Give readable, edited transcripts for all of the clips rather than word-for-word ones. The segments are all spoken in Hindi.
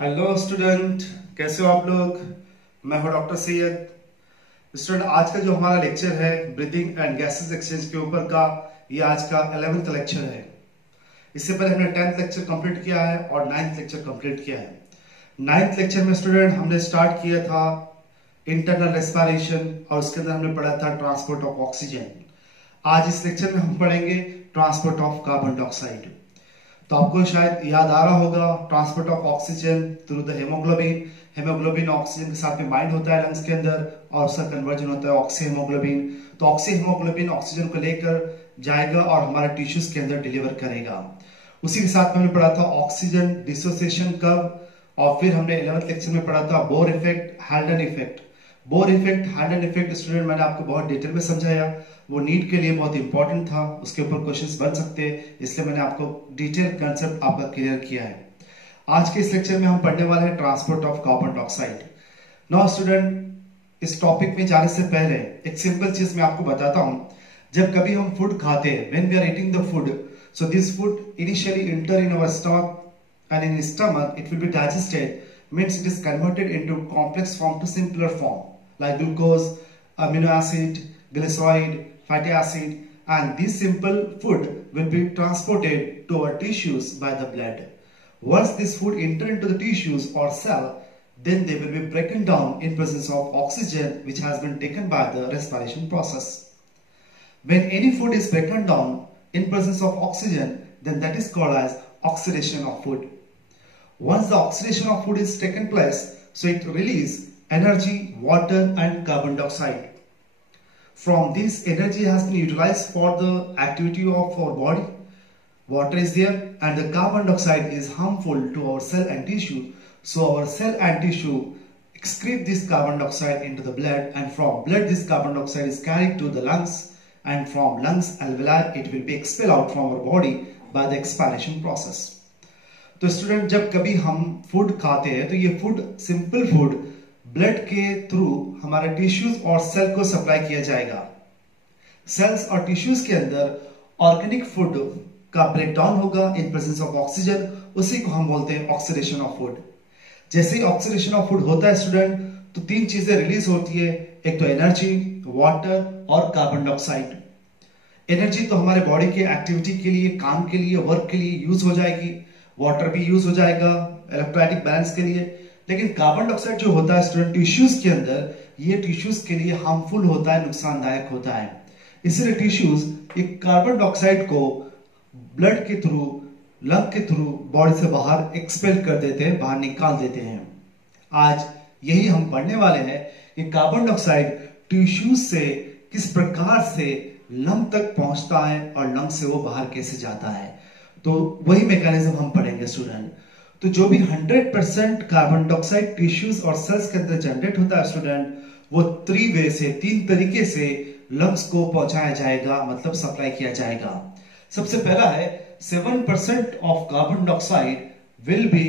हेलो स्टूडेंट, कैसे हो आप लोग। मैं हूं डॉक्टर सैयद। स्टूडेंट, आज का जो हमारा लेक्चर है ब्रीदिंग एंड गैसेस एक्सचेंज के ऊपर का, ये आज का 11th लेक्चर है। इससे पहले हमने 10th लेक्चर कंप्लीट किया है और 9th लेक्चर कंप्लीट किया है। 9th लेक्चर में स्टूडेंट हमने स्टार्ट किया था इंटरनल रेस्पिरेशन और उसके अंदर हमने पढ़ा था ट्रांसपोर्ट ऑफ ऑक्सीजन। आज इस लेक्चर में हम पढ़ेंगे ट्रांसपोर्ट ऑफ कार्बन डाइऑक्साइड। तो आपको शायद याद आ रहा होगा transport of oxygen through the haemoglobin. Haemoglobin oxygen के साथ में बाइंड होता है लंग्स के अंदर और उसका कन्वर्जन होता है ऑक्सी हेमोग्लोबिन। तो ऑक्सी हेमोग्लोबिन ऑक्सीजन को लेकर जाएगा और हमारे टिश्यूज के अंदर डिलीवर करेगा। उसी के साथ में हमने पढ़ा था ऑक्सीजन डिसोसिएशन कर्व और फिर हमने 11th लेक्चर में पढ़ा था Bohr effect, Haldane effect. Bohr effect, Haldane effect student मैंने आपको बहुत डिटेल में समझाया, वो नीट के लिए बहुत इंपॉर्टेंट था, उसके ऊपर क्वेश्चंस बन सकते हैं, इसलिए मैंने आपको डिटेल कंसेप्ट आपका क्लियर किया है। आज के इस लेक्चर में हम पढ़ने वाले हैं transport of carbon dioxide. Now student, इस टॉपिक में जाने से पहले एक सिंपल चीज मैं आपको बताता हूं। जब कभी हम फूड खाते हैं, when we are eating the food, so this food initially enter in our stomach and in stomach it will be digested, means it is converted into complex form to simpler form like glucose, amino acid, glyceride, fatty acid, and this simple food will be transported to our tissues by the blood. Once this food enter into the tissues or cell, then they will be broken down in presence of oxygen which has been taken by the respiration process. When any food is broken down in presence of oxygen, then that is called as oxidation of food. Once the oxidation of food is taken place, so it releases energy, water and carbon dioxide. From this, energy has been utilized for the activity of our body. Water is there and the carbon dioxide is harmful to our cell and tissue. So our cell and tissue excrete this carbon dioxide into the blood, and from blood this carbon dioxide is carried to the lungs, and from lungs alveoli it will be expelled out from our body by the expiration process. तो स्टूडेंट, जब कभी हम फूड खाते हैं तो ये फूड, सिंपल फूड, ब्लड के थ्रू हमारे टिश्यूज और सेल को सप्लाई किया जाएगा। सेल्स और टिश्यूज के अंदर ऑर्गेनिक फूड का ब्रेकडाउन होगा इन प्रेजेंस ऑफ ऑक्सीजन, उसी को हम बोलते हैं ऑक्सीडेशन ऑफ फूड। जैसे ही ऑक्सीडेशन ऑफ फूड होता है स्टूडेंट, तो तीन चीजें रिलीज होती है, एक तो एनर्जी, वाटर और कार्बन डाइऑक्साइड। एनर्जी तो हमारे बॉडी के एक्टिविटी के लिए, काम के लिए, वर्क के लिए यूज हो जाएगी, वाटर भी यूज हो जाएगा इलेक्ट्रोलाइटिक बैलेंस के लिए। लेकिन कार्बन डाइऑक्साइड जो होता है स्टूडेंट टिश्यूज के अंदर, ये टिश्यूज के लिए हार्मफुल होता है, नुकसानदायक होता है। इसलिए टिश्यूज एक कार्बन डाइऑक्साइड को ब्लड के थ्रू, लंग के थ्रू बॉडी से बाहर एक्सपेल कर देते हैं, बाहर निकाल देते हैं। आज यही हम पढ़ने वाले हैं कि कार्बन डाइऑक्साइड टिश्यूज से किस प्रकार से लंग तक पहुंचता है और लंग से वो बाहर कैसे जाता है। तो वही मैकेनिज्म हम पढ़ेंगे स्टूडेंट। तो जो भी 100% कार्बन डाइऑक्साइड टिश्यूज और सेल्स के अंदर जनरेट होता है स्टूडेंट, वो 3 वे से, 3 तरीके से लंग्स को पहुंचाया जाएगा, मतलब सप्लाई किया जाएगा। सबसे पहला है 7% of carbon dioxide will be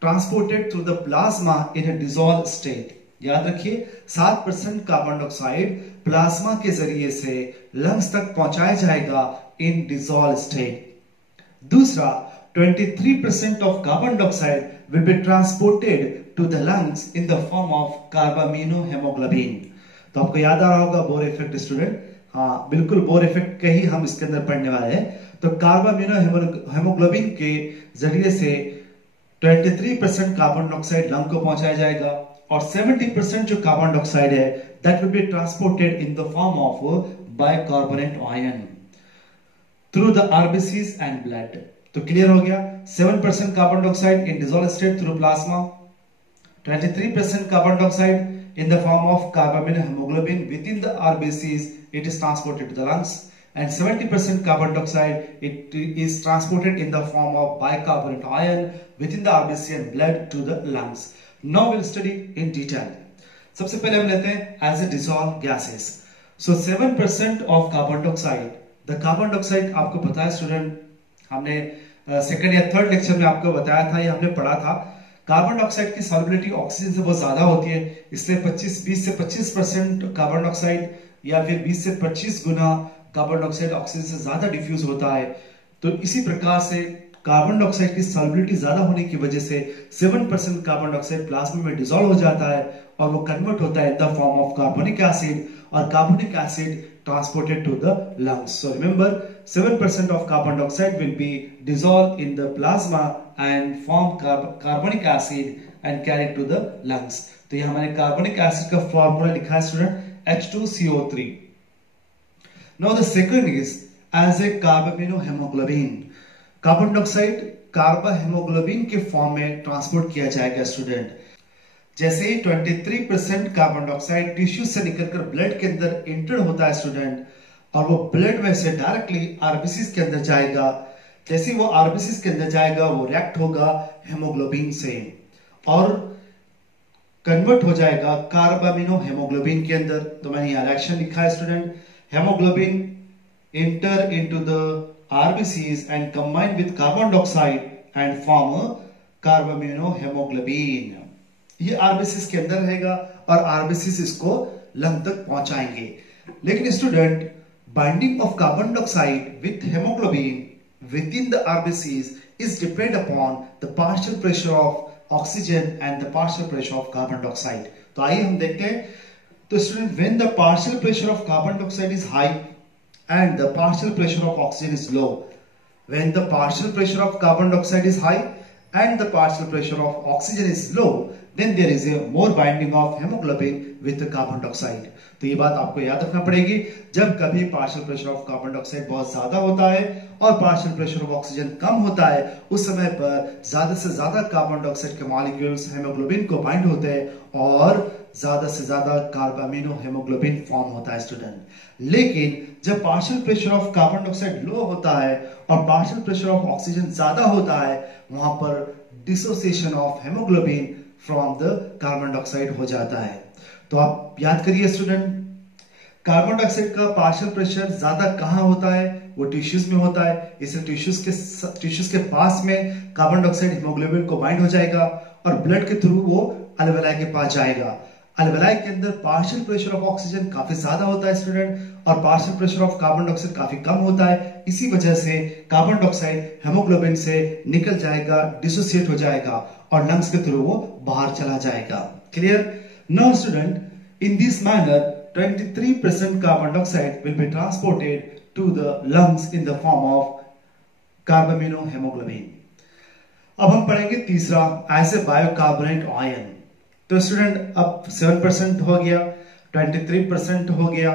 transported through the plasma in a dissolve state. याद रखिए, 7% कार्बन डाइऑक्साइड प्लाज्मा के जरिए से लंग्स तक पहुंचाया जाएगा इन डिसॉल्व स्टेट। दूसरा, 23% of carbon dioxide will be transported to the lungs in the form of carbamino haemoglobin. तो आपको याद आ रहा होगा बोर इफेक्ट स्टूडेंट। हाँ बिल्कुल, बोर इफेक्ट के ही हम इसके अंदर पढ़ने वाले हैं। तो कार्बामिनो हेमोग्लोबिन के जरिए से 23% कार्बन डाइऑक्साइड लंग को पहुंचाया जाएगा और 70% जो कार्बन डाइऑक्साइड है that will be transported in the form of bicarbonate ion through the RBCs and blood। तो क्लियर हो गया, 7% carbon dioxide in dissolve state through plasma, 23% carbon dioxide in the form of carbamino hemoglobin within the RBCs, it is transported to the lungs, and 70% carbon dioxide it is transported in the form of bicarbonate ion within the RBC and blood to the lungs। Now we'll study in detail। सबसे पहले हम लेते हैं as a dissolved gases। So 7% of carbon dioxide, the carbon dioxide आपको पता है स्टूडेंट, हमने सेकंड या थर्ड लेक्चर में आपको बताया था, ये हमने पढ़ा था। कार्बन डाइऑक्साइड की सॉल्युबिलिटी ऑक्सीजन से बहुत ज्यादा होती है, इसलिए 20 से 25% कार्बन डाइऑक्साइड या फिर 20 से 25 गुना कार्बन डाइऑक्साइड ऑक्सीजन से ज्यादा डिफ्यूज होता है। तो इसी प्रकार से कार्बन डाइऑक्साइड की सॉल्युबिलिटी ज्यादा होने की वजह से 7% कार्बन डाइऑक्साइड प्लाज्मा में डिसॉल्व हो जाता है और वो कन्वर्ट होता है in the form of carbonic acid, और carbonic acid transported to the lungs. So remember 7% of carbon dioxide will be dissolved in the plasma and form carbonic acid and carried to the lungs. तो ये हमारे कार्बोनिक एसिड का फॉर्मूला लिखा है student, H2CO3. Now the second is as a carbaminohaemoglobin. Carbon dioxide carbhaemoglobin के फॉर्म में ट्रांसपोर्ट किया जाएगा स्टूडेंट. जैसे ही 23% कार्बन डाइऑक्साइड टिश्यू से निकलकर ब्लड के अंदर इंटर होता है स्टूडेंट, और वो ब्लड में से डायरेक्टली आरबीसीज के अंदर जाएगा. जैसे ही वो आरबीसीज के अंदर जाएगा वो रिएक्ट होगा हेमोग्लोबिन से और कन्वर्ट हो जाएगा कार्बामिनोहेमोग्लोबिन के अंदर. तो मैंने यहाँ रिएक्शन लिखा है student, haemoglobin enter into the RBCs and combine with carbon dioxide and form carbaminohaemoglobin. ये आरबीसीज के अंदर रहेगा और आरबीसीज इसको लंग तक पहुंचाएंगे. लेकिन student, binding of carbon dioxide with hemoglobin within the RBCs is depend upon the partial pressure of oxygen and the partial pressure of carbon dioxide. तो आइए हम देखते हैं. तो student, when the partial pressure of carbon dioxide is high and the partial pressure of oxygen is low, when the partial pressure of carbon dioxide is high and the partial pressure of oxygen is low, then there is a more binding of hemoglobin with the carbon dioxide. तो ये बात आपको याद रखना पड़ेगी. जब कभी partial pressure of carbon dioxide बहुत ज्यादा होता है और पार्शियल प्रेशर ऑफ ऑक्सीजन कम होता है, उस समय पर ज्यादा से ज्यादा कार्बन डाइऑक्साइड के मॉलिक्यूल्स हेमोग्लोबिन को बाइंड होते हैं और ज्यादा से ज्यादा कार्बामिनो हेमोग्लोबिन फॉर्म होता है स्टूडेंट. लेकिन जब partial pressure of carbon dioxide low होता है और पार्शियल प्रेशर ऑफ ऑक्सीजन ज्यादा होता है, वहां पर dissociation of haemoglobin from the carbon dioxide हो जाता है. तो आप याद करिए स्टूडेंट, कार्बन डाइऑक्साइड का पार्शियल प्रेशर ज्यादा कहां होता है? वो टिश्यूज में होता है. इसलिए टिश्यूज के पास में कार्बन डाइऑक्साइड हीमोग्लोबिन को बाइंड हो जाएगा और ब्लड के थ्रू वो अल्वेलाई के पास जाएगा. अल्वेलाई के अंदर पार्शियल प्रेशर ऑफ ऑक्सीजन काफी ज्यादा होता है स्टूडेंट और partial pressure of carbon dioxide काफी कम होता है. इसी वजह से कार्बन डाइऑक्साइड हेमोग्लोबिन से निकल जाएगा, डिसोसिएट हो जाएगा और लंग्स के थ्रू वो बाहर चला जाएगा. Clear? Now student, in this manner 23% carbon dioxide will be transported to the lungs in the form of कार्बामिनोहेमोग्लोबिन. अब हम पढ़ेंगे तीसरा, एज ए बायोकार्बोनेट आयन. तो स्टूडेंट, अब 7% हो गया, 23% हो गया,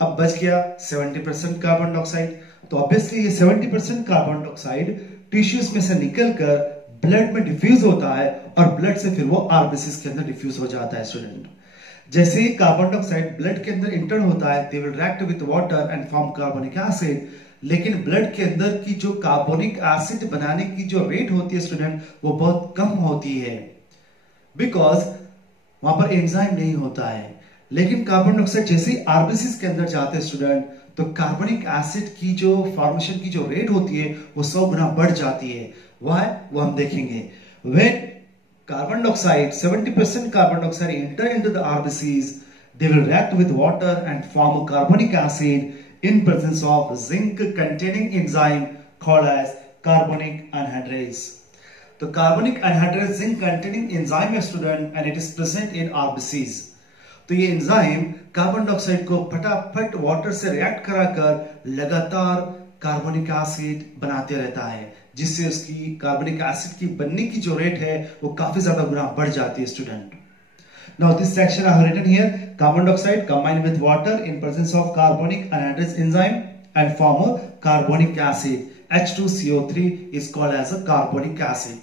अब बच गया 70% कार्बन डाइऑक्साइड. तो ऑब्वियसली ये 70% कार्बन डाइऑक्साइड टिश्यूज में से निकलकर ब्लड में डिफ्यूज होता है और ब्लड से फिर वो आरबीसीज के अंदर डिफ्यूज हो जाता है स्टूडेंट. जैसे ही कार्बन डाइऑक्साइड ब्लड के अंदर इंटर होता है, they will react with water and form carbonic acid. लेकिन ब्लड के अंदर की जो कार्बोनिक एसिड बनाने की जो रेट होती है स्टूडेंट, वो बहुत कम होती है, बिकॉज वहां पर एंजाइम नहीं होता है. लेकिन कार्बन डाइऑक्साइड जैसे ही आरबीसीज के अंदर जाते हैं स्टूडेंट, तो कार्बोनिक एसिड की जो फॉर्मेशन की जो रेट होती है वो 100 गुना बढ़ जाती है. Why? वो हम देखेंगे. When carbon dioxide, 70% carbon dioxide enter into the RBCs, they will react with water and form a carbonic acid in presence of zinc containing enzyme called as carbonic anhydrase. तो carbonic anhydrase zinc containing enzyme है student and it is present in RBCs. तो ये एंजाइम कार्बन डाइऑक्साइड को फटाफट वाटर से रिएक्ट कराकर लगातार कार्बोनिक एसिड बनाते रहता है, जिससे उसकी कार्बोनिक एसिड की बनने की जो रेट है वो काफी ज्यादा गुना बढ़ जाती है student. Now this section I have written here, carbon dioxide combine with water in presence of carbonic anhydrase enzyme and form a carbonic acid. H2CO3 is called as a carbonic acid.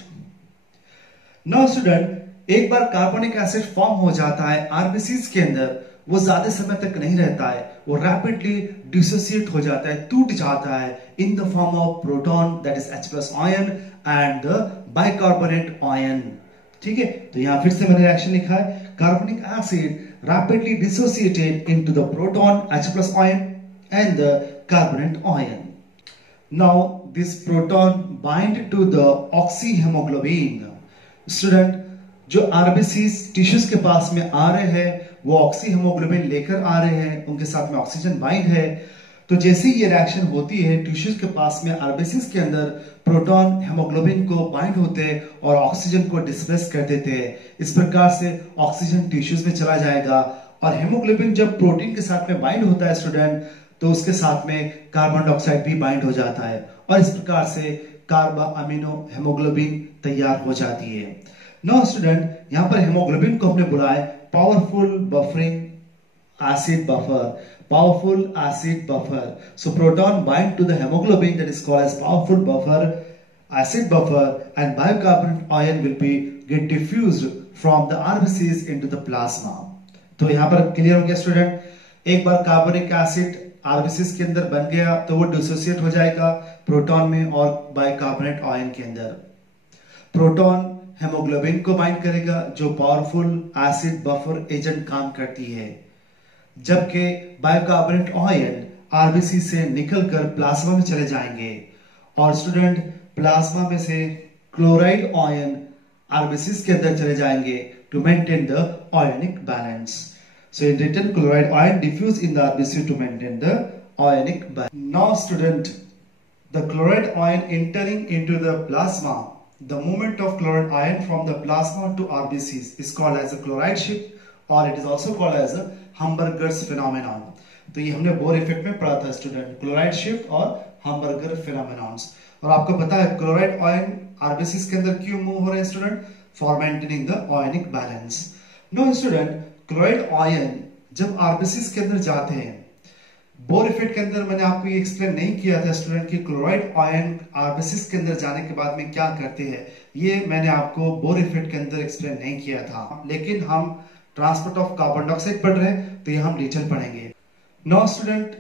Now student, एक बार कार्बोनिक एसिड फॉर्म हो जाता है आरबीसीज के अंदर, वो ज्यादा समय तक नहीं रहता है, वो रैपिडली डिसोसिएट हो जाता है, टूट जाता है in the form of proton that is H+ ion and the bicarbonate ion. ठीक है, तो यहां फिर से मैंने रिएक्शन लिखा है, carbonic acid rapidly dissociated into the proton H+ ion and the carbonate ion. Now this proton bind to the oxyhaemoglobin. Student, जो आरबीसीज टिश्यूज के पास में आ रहे हैं वो ऑक्सीहेमोग्लोबिन लेकर आ रहे हैं, उनके साथ में ऑक्सीजन बाइंड है. तो जैसे ही ये रिएक्शन होती है टिश्यूज के पास में आरबीसीज के अंदर प्रोटॉन हेमोग्लोबिन को बाइंड होते हैं और ऑक्सीजन को डिस्प्लेस कर देते हैं। इस प्रकार से ऑक्सीजन टिश्यूज में चला जाएगा और हेमोग्लोबिन जब प्रोटीन के साथ में बाइंड होता है स्टूडेंट, तो उसके साथ में कार्बन डाइऑक्साइड भी बाइंड हो जाता है और इस प्रकार से कार्बा अमीनो हेमोग्लोबिन तैयार हो जाती है। नाउ स्टूडेंट, यहाँ पर हेमोग्लोबिन को हमने बोला है powerful buffering acid buffer, powerful acid buffer. So proton bind to the hemoglobin, that is called as powerful buffer, acid buffer, and bicarbonate ion will be get diffused from the RBCs into the plasma. तो यहाँ पर क्लियर हो गया स्टूडेंट। एक बार कार्बोनिक एसिड आरबीसीज के अंदर बन गया तो वो डिसोसिएट हो जाएगा प्रोटॉन में और बाइकार्बोनेट आयन के अंदर। प्रोटॉन हेमोग्लोबिन को बाइंड करेगा जो पावरफुल एसिड बफर एजेंट काम करती है, जबकि बाइकार्बोनेट आयन आरबीसी से निकलकर प्लाज्मा में चले जाएंगे और स्टूडेंट प्लाज्मा में से क्लोराइड आयन आरबीसी के अंदर चले जाएंगे to maintain the ionic balance. So in return chloride ion diffuse in the RBC to maintain the ionic balance. Now student, the chloride ion entering into the plasma, the movement of chloride ion from the plasma to RBC is called as a chloride shift और it is also called as a Hamburger's phenomenon. तो ये हमने बोर इफेक्ट में पढ़ा था स्टूडेंट, क्लोराइड शिफ्ट और हमबर्गर फिनोमेनॉन्स। और आपको पता है क्लोराइड आयन आरबीसी के अंदर क्यों मूव हो रहे हैं student? For maintaining the ionic balance. No student, chloride ion जब आरबीसी के अंदर जाते हैं, बोर इफेक्ट के अंदर मैंने आपको ये एक्सप्लेन नहीं किया था स्टूडेंट कि क्लोराइड आयन आरबीसी के अंदर जाने के बाद में क्या करते हैं, ये मैंने आपको बोर इफेक्ट के अंदर एक्सप्लेन नहीं किया था, लेकिन हम ट्रांसपोर्ट ऑफ कार्बन डाइऑक्साइड पढ़ रहे हैं तो ये हम डिटेल पढ़ेंगे। Now student,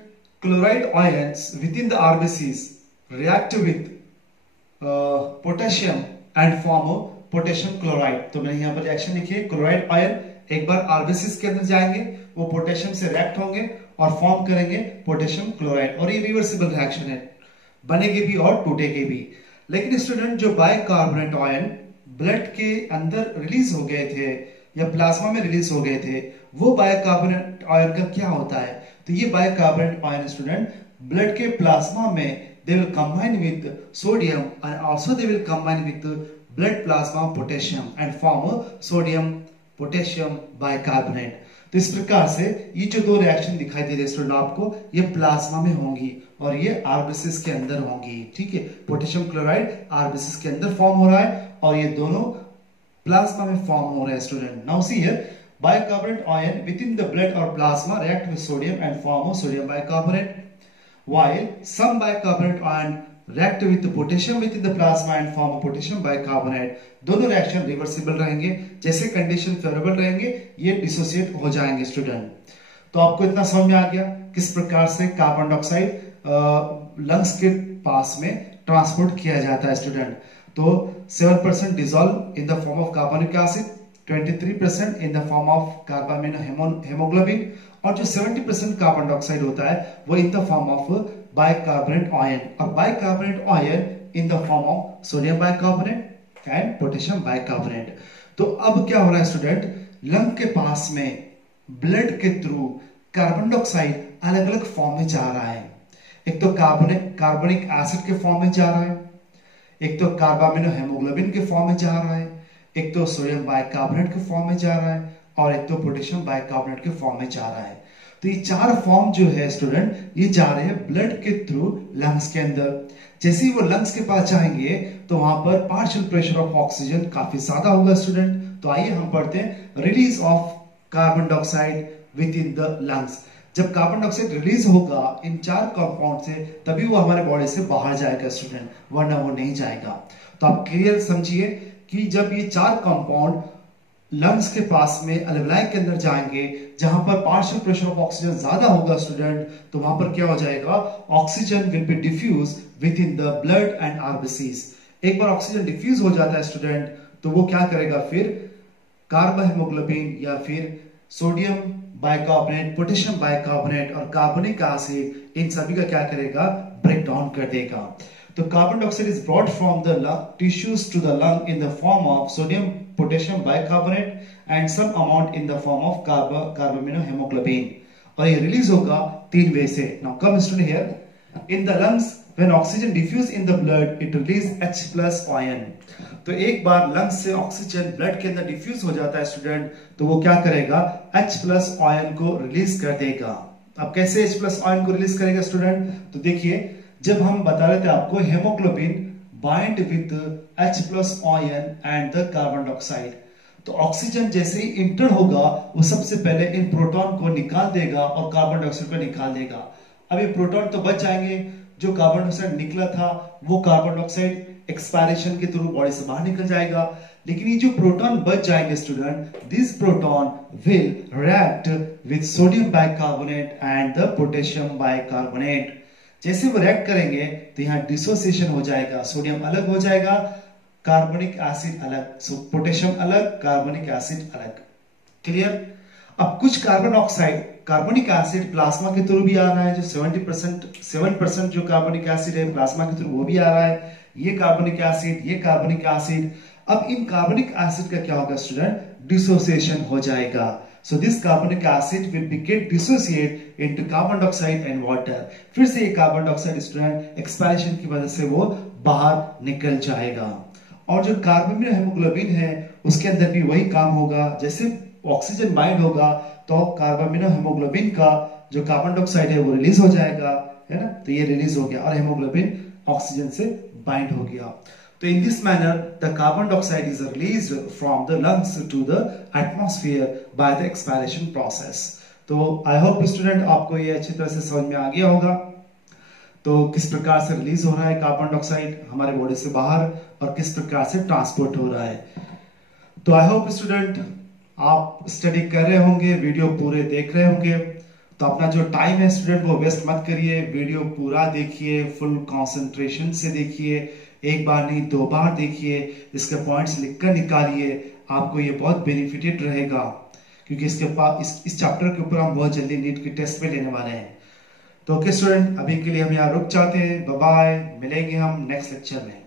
chloride ions with in the RBCs react with potassium and form potassium chloride. तो मैंने यहाँ पर रिएक्शन लिखी है, क्लोराइड आयन एक बार आरबीसीज के अंदर जाएंगे, वो पोटेशियम से रिएक्ट होंगे और फॉर्म करेंगे पोटेशियम क्लोराइड और ये रिवर्सिबल रिएक्शन है, बनेगी भी और टूटेगी भी। लेकिन स्टूडेंट, जो बाइकार्बोनेट आयन ब्लड के अंदर रिलीज हो गए थे या प्लाज्मा में रिलीज हो गए थे, वो बाइकार्बोनेट आयन का क्या होता है? तो ये बाइकार्बोनेट आयन स्टूडेंट ब्लड के प्लाज्मा में they will combine with sodium and also they will combine with blood plasma potassium and form sodium potassium bicarbonate। तो इस प्रकार से ये जो दो रिएक्शन दिखाई दे रहे हैं स्टूडेंट आपको, ये प्लाज्मा में होंगी और ये आरबीसी के अंदर होंगी। ठीक है, पोटेशियम क्लोराइड आरबीसी के अंदर फॉर्म हो रहा है और ये दोनों प्लाज्मा में फॉर्म हो रहे हैं student. Now see here, bicarbonate ion within the blood or plasma react with sodium and form a sodium bicarbonate, while some bicarbonate ion react with the potassium within the plasma and form a potassium bicarbonate। दोनों रिएक्शन रिवर्सिबल रहेंगे, जैसे कंडीशन फेवरेबल रहेंगे ये डिसोसिएट हो जाएंगे स्टूडेंट। तो आपको इतना समझ में आ गया किस प्रकार से कार्बन डाइऑक्साइड लंग्स के पास में ट्रांसपोर्ट किया जाता है स्टूडेंट। तो 7% dissolve in the form of carbonic acid, 23% in the form of carbamino hemoglobin और जो 70% कार्बन डाइऑक्साइड होता है वो in the form of bicarbonate ion और bicarbonate ion in the form of sodium bicarbonate and potassium bicarbonate. तो अब क्या हो रहा है स्टूडेंट, लंग के पास में ब्लड के थ्रू कार्बन डाइऑक्साइड अलग अलग फॉर्म में जा रहा है। एक तो कार्बोनिक एसिड के फॉर्म में जा रहा है, एक तो कार्बामिनो हेमोग्लोबिन के फॉर्म में जा रहा है, एक तो सोडियम बाइकार्बोनेट के फॉर्म में जा रहा है और एक तो पोटेशियम बाइकार्बोनेट के फॉर्म में जा रहा है। तो ये चार फॉर्म जो है स्टूडेंट ये जा रहे हैं ब्लड के थ्रू लंग्स के अंदर। जैसे ही वो लंग्स के पास जाएंगे तो वहां पर पार्शियल प्रेशर ऑफ ऑक्सीजन काफी ज्यादा होगा स्टूडेंट। तो आइए हम पढ़ते हैं release of carbon dioxide with in the lungs. जब कार्बन डाइऑक्साइड रिलीज होगा इन चार कंपाउंड से तभी वो हमारे बॉडी से बाहर जाएगा स्टूडेंट, वरना वो नहीं जाएगा। तो आप क्लियर समझिए कि जब ये चार कंपाउंड लंग्स के पास में अल्वेलाई के अंदर जाएंगे जहां पर पार्शियल प्रेशर ऑफ ऑक्सीजन ज्यादा होगा स्टूडेंट, तो वहां पर क्या हो जाएगा, oxygen will be diffuse within the blood and RBCs. एक बार ऑक्सीजन डिफ्यूज हो जाता है स्टूडेंट तो वो क्या करेगा, फिर कार्बोहेमोग्लोबिन या फिर सोडियम बाइकार्बोनेट, पोटेशियम बाइकार्बोनेट और कार्बोनिक एसिड इन सभी का क्या करेगा, ब्रेक डाउन कर देगा। तो carbon dioxide is brought from the tissues to the lung in the form of sodium potassium bicarbonate and some amount in the form of carbamino hemoglobin और ये रिलीज होगा 3 वे से। Now come student here, in the lungs when oxygen diffuse in the blood it release H+ ion. तो एक बार लंग्स से ऑक्सीजन ब्लड के अंदर डिफ्यूज हो जाता है स्टूडेंट, तो वो क्या करेगा, H+ आयन को रिलीज कर देगा। अब कैसे H+ आयन को रिलीज करेगा स्टूडेंट, तो देखिए जब हम बता रहे थे आपको haemoglobin bind with H+ ion and the carbon dioxide, तो ऑक्सीजन जैसे ही इंटर होगा वो सबसे पहले इन प्रोटॉन को निकाल देगा और कार्बन डाइऑक्साइड को निकाल देगा। अब ये प्रोटॉन तो बच जाएंगे, जो कार्बन डाइऑक्साइड निकला था वो कार्बन डाइऑक्साइड एक्सपायरेशन के थ्रू बॉडी से बाहर निकल जाएगा। लेकिन ये जो प्रोटॉन बच जाएंगे student, this proton will react with sodium bicarbonate and the potassium bicarbonate. जैसे वो रिएक्ट करेंगे तो यहाँ डिसोसिएशन हो जाएगा, सोडियम अलग हो जाएगा, कार्बोनिक एसिड अलग, सो पोटेशियम अलग, कार्बोनिक एसिड अलग। क्लियर। अब कुछ carbon oxide carbonic acid plasma के थ्रू भी आ रहा है, जो 7% जो कार्बोनिक एसिड है प्लाज्मा के थ्रू वो भी आ रहा है, ये कार्बोनिक एसिड, ये कार्बोनिक एसिड। अब इन कार्बोनिक एसिड का क्या होगा स्टूडेंट, डिसोसिएशन हो जाएगा। So this carbonic acid will be get dissociate into carbon dioxide and water। फिर से ये कार्बन डाइऑक्साइड स्टूडेंट एक्सपायरेशन की वजह से वो बाहर निकल जाएगा। और जो कार्बोनिल हेमोग्लोबिन है उसके अंदर भी वही काम होगा, जैसे ऑक्सीजन बाइंड होगा तो कार्बोनिल हेमोग्लोबिन का जो कार्बन डाइऑक्साइड है वो रिलीज हो जाएगा, है ना, तो ये रिलीज हो गया और हेमोग्लोबिन ऑक्सीजन से बाइंड हो गया। तो in this manner the carbon dioxide is released from the lungs to the atmosphere by the expiration process। तो I hope स्टूडेंट आपको ये अच्छी तरह से समझ में आ गया होगा, तो किस प्रकार से रिलीज हो रहा है कार्बन डाइऑक्साइड हमारे बॉडी से बाहर और किस प्रकार से ट्रांसपोर्ट हो रहा है। तो आई होप स्टूडेंट आप स्टडी कर रहे होंगे, वीडियो पूरे देख रहे होंगे, तो अपना जो टाइम है स्टूडेंट वो वेस्ट मत करिए, वीडियो पूरा देखिए, फुल कंसंट्रेशन से देखिए, एक बार नहीं 2 बार देखिए, इसके पॉइंट्स लिखकर निकालिए, आपको ये बहुत बेनिफिटेड रहेगा, क्योंकि इसके पास इस चैप्टर के ऊपर हम बहुत जल्दी नीट की टेस्ट में लेने वाले हैं। तो ओके स्टूडेंट, अभी के लिए हम यहाँ रुक जाते हैं, बाय बाय, मिलेंगे हम नेक्स्ट लेक्चर में।